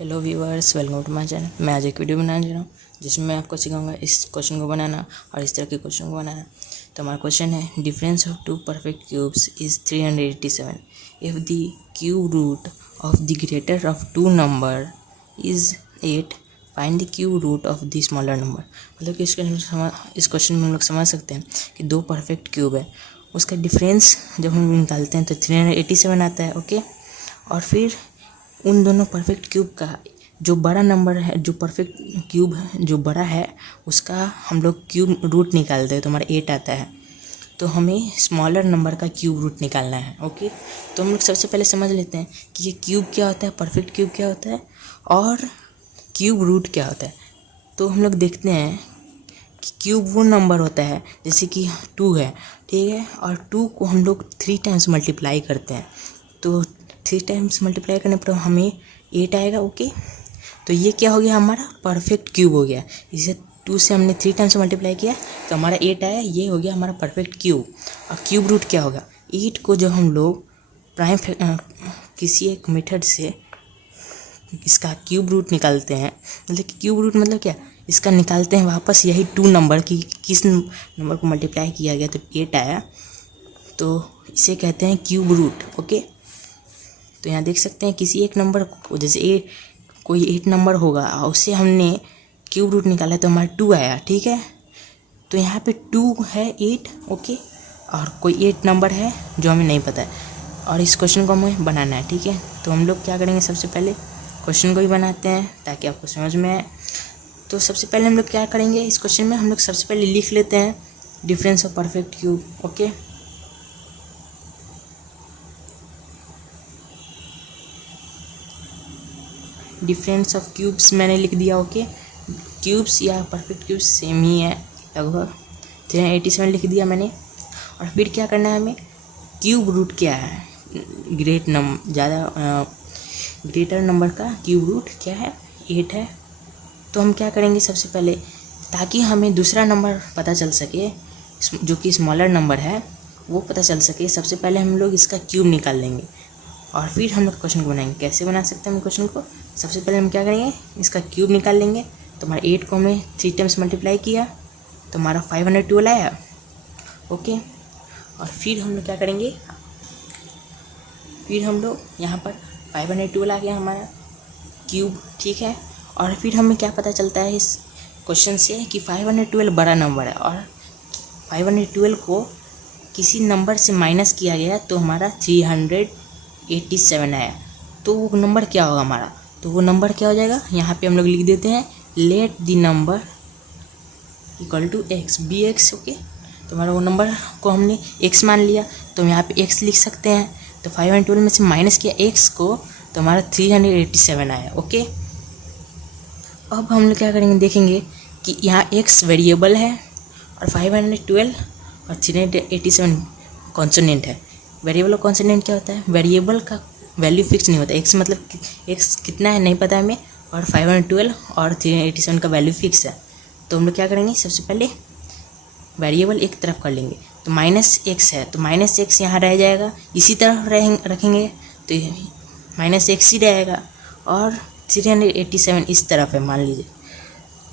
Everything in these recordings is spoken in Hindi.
Hello viewers, welcome to my channel. मैं आज एक वीडियो बनाने जा रहा हूँ जिसमें मैं आपको सिखाऊंगा इस क्वेश्चन को बनाना और इस तरह के क्वेश्चन को बनाना। तो हमारा क्वेश्चन है, difference of two perfect cubes is 387 if the cube root of the greater of two number is 8, find the cube root of the smaller number. मतलब कि इस क्वेश्चन में हम लोग समझ सकते हैं कि दो परफेक्ट क्यूब है, उसका डिफरेंस जब हम निकालते हैं तो 387 आता है। ओके, और फिर उन दोनों परफेक्ट क्यूब का जो बड़ा नंबर है, जो परफेक्ट क्यूब है जो बड़ा है, उसका हम लोग क्यूब रूट निकालते हैं तो हमारा 8 आता है। तो हमें स्मॉलर नंबर का क्यूब रूट निकालना है। ओके, तो हम लोग सबसे पहले समझ लेते हैं कि ये क्यूब क्या होता है, परफेक्ट क्यूब क्या होता है और क्यूब रूट क्या होता है। तो हम लोग देखते हैं कि क्यूब वो नंबर होता है जैसे कि 2 है, ठीक है, और 2 को हम लोग 3 टाइम्स मल्टीप्लाई करते हैं तो 3 टाइम्स मल्टीप्लाई करने पर हमें 8 आएगा। ओके, तो ये क्या हो गया, हमारा परफेक्ट क्यूब हो गया। इसे 2 से हमने 3 टाइम्स मल्टीप्लाई किया तो हमारा 8 आया, ये हो गया हमारा परफेक्ट क्यूब। और क्यूब रूट क्या होगा, 8 को जब हम लोग किसी एक मेथड से इसका क्यूब रूट निकालते हैं, मतलब कि क्यूब रूट मतलब क्या, इसका निकालते हैं वापस यही 2 नंबर की किस नंबर को मल्टीप्लाई किया गया तो 8 आया, तो इसे कहते हैं क्यूब रूट। ओके, तो यहाँ देख सकते हैं किसी एक नंबर को, जैसे कोई 8 नंबर होगा और उससे हमने क्यूब रूट निकाला तो हमारा 2 आया, ठीक है। तो यहाँ पे 2 है 8, ओके, और कोई 8 नंबर है जो हमें नहीं पता है और इस क्वेश्चन को हमें बनाना है, ठीक है। तो हम लोग क्या करेंगे, सबसे पहले क्वेश्चन को ही बनाते हैं ताकि आपको समझ में आए। तो सबसे पहले हम लोग क्या करेंगे, इस क्वेश्चन में हम लोग सबसे पहले लिख लेते हैं difference of perfect cube. Okay, difference of cubes मैंने लिख दिया। ओके, क्यूब्स या परफेक्ट क्यूब्स सेम ही है लगभग। 387 लिख दिया मैंने। और फिर क्या करना है हमें, क्यूब रूट क्या है, ग्रेटर नंबर का क्यूब रूट क्या है, 8 है। तो हम क्या करेंगे, सबसे पहले ताकि हमें दूसरा नंबर पता चल सके जो कि स्मॉलर नंबर है वो पता चल सके, सबसे पहले हम लोग इसका क्यूब निकाल लेंगे और फिर हम लोग क्वेश्चन को बनाएंगे। कैसे बना सकते हैं हम क्वेश्चन को, सबसे पहले हम क्या करेंगे, इसका क्यूब निकाल लेंगे। तो हमारा 8 को हमने 3 टाइम्स मल्टीप्लाई किया तो हमारा 512 आया। ओके, और फिर हम लोग क्या करेंगे, फिर हम लोग यहाँ पर 512 आ गया हमारा क्यूब, ठीक है। और फिर हमें क्या पता चलता है इस क्वेश्चन से कि 512 बड़ा नंबर है और 512 को किसी नंबर से माइनस किया गया तो हमारा 387 आया। तो वो नंबर क्या होगा हमारा, तो वो नंबर क्या हो जाएगा, यहाँ पे हम लोग लिख देते हैं let the number equal to x, be x. Okay, तो हमारा वो नंबर को हमने एक्स मान लिया तो हम यहाँ पे एक्स लिख सकते हैं। तो 512 में से माइनस किया एक्स को तो हमारा 387 आया। ओके, अब हम लोग क्या करेंगे, देखेंगे कि यहाँ एक्स वेरिएबल है और 512 और 387 कॉन्सोनेंट है। वेरिएबल और कॉन्सोनेंट क्या होता है, वेरिएबल का वैल्यू फिक्स नहीं होता, एक्स मतलब एक्स कितना है नहीं पता हमें, और 512 और 387 का वैल्यू फिक्स है। तो हम लोग क्या करेंगे, सबसे पहले वेरिएबल एक तरफ कर लेंगे। तो माइनस एक्स है तो माइनस एक्स यहाँ रह जाएगा, इसी तरफ रखेंगे तो माइनस एक्स ही रहेगा, और 387 इस तरफ है मान लीजिए।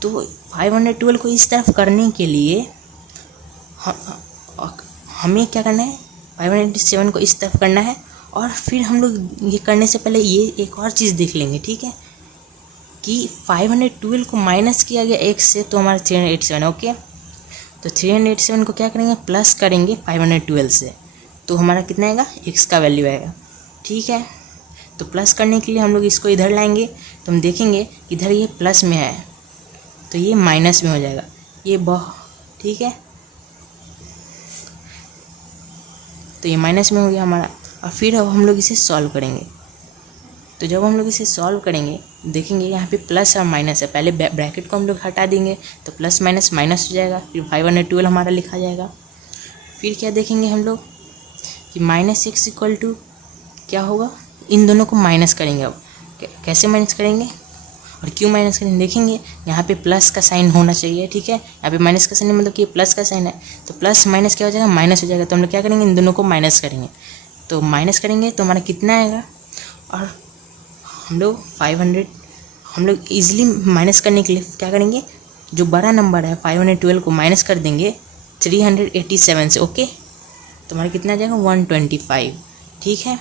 तो 512 को इस तरफ करने के लिए हमें क्या करना है, 587 को इस तरफ करना है। और फिर हम लोग ये करने से पहले ये एक और चीज़ देख लेंगे, ठीक है, कि 512 को माइनस किया गया एक्स से तो हमारा 387। ओके, तो 387 को क्या करेंगे, प्लस करेंगे 512 से तो हमारा कितना आएगा, एक्स का वैल्यू आएगा, ठीक है। तो प्लस करने के लिए हम लोग इसको इधर लाएंगे तो हम देखेंगे इधर ये प्लस में है तो ये माइनस में हो जाएगा, ये ठीक है, तो ये माइनस में हो गया हमारा। और फिर अब हम लोग इसे सॉल्व करेंगे। तो जब हम लोग इसे सॉल्व करेंगे देखेंगे यहाँ पे प्लस और माइनस है, पहले ब्रैकेट को हम लोग हटा देंगे तो प्लस माइनस माइनस हो जाएगा, फिर 512 हमारा लिखा जाएगा। फिर क्या देखेंगे हम लोग कि माइनस एक्स इक्वल टू क्या होगा, इन दोनों को माइनस करेंगे। अब कैसे माइनस करेंगे और क्यों माइनस करेंगे, देखेंगे यहाँ पे प्लस का साइन होना चाहिए, ठीक है, यहाँ पे माइनस का साइन मतलब कि प्लस का साइन है तो प्लस माइनस क्या हो जाएगा, माइनस हो जाएगा। तो हम लोग क्या करेंगे, इन दोनों को माइनस करेंगे। तो माइनस करेंगे तो हमारा कितना आएगा, और हम लोग हम लोग ईजिली माइनस करने के लिए क्या करेंगे, जो बड़ा नंबर है 512 को माइनस कर देंगे 387 से। ओके, तो हमारा कितना आ जाएगा 125। ठीक है,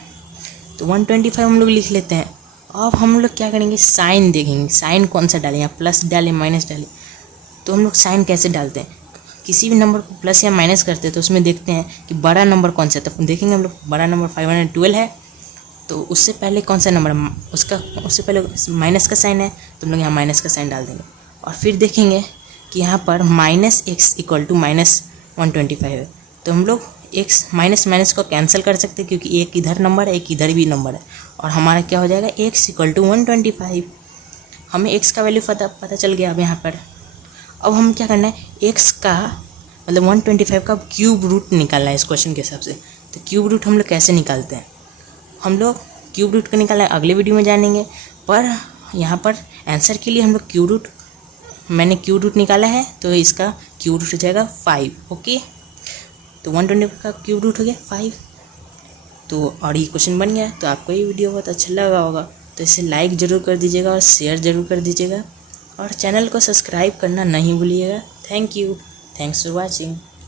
तो 125 हम लोग लिख लेते हैं। अब हम लोग क्या करेंगे, साइन देखेंगे, साइन कौन सा डालें, या प्लस डालें माइनस डालें। तो हम लोग साइन कैसे डालते हैं, किसी भी नंबर को प्लस या माइनस करते हैं तो उसमें देखते हैं कि बड़ा नंबर कौन सा है। तो देखेंगे हम लोग बड़ा नंबर 512 है, तो उससे पहले कौन सा नंबर उससे पहले माइनस का साइन है, तो हम लोग यहाँ माइनस का साइन डाल देंगे। और फिर देखेंगे कि यहाँ पर -x = -125 है, तो हम लोग x माइनस माइनस को कैंसिल कर सकते हैं, क्योंकि एक इधर नंबर है एक इधर भी नंबर है, और हमारा क्या हो जाएगा x = 125। हमें x का वैल्यू पता चल गया अब यहाँ पर। अब हम क्या करना है, x का मतलब 125 का क्यूब रूट निकालना है इस क्वेश्चन के हिसाब से। तो क्यूब रूट हम लोग कैसे निकालते हैं, हम लोग क्यूब रूट का निकालना है अगले वीडियो में जानेंगे, पर यहाँ पर आंसर के लिए हम लोग मैंने क्यूब रूट निकाला है, तो इसका क्यूब रूट हो जाएगा 5। ओके, तो 125 का क्यूब रूट हो गया 5। तो और ये क्वेश्चन बन गया। तो आपको ये वीडियो बहुत अच्छा लगा होगा, तो इसे लाइक ज़रूर कर दीजिएगा और शेयर ज़रूर कर दीजिएगा, और चैनल को सब्सक्राइब करना नहीं भूलिएगा। Thank you, thanks for watching.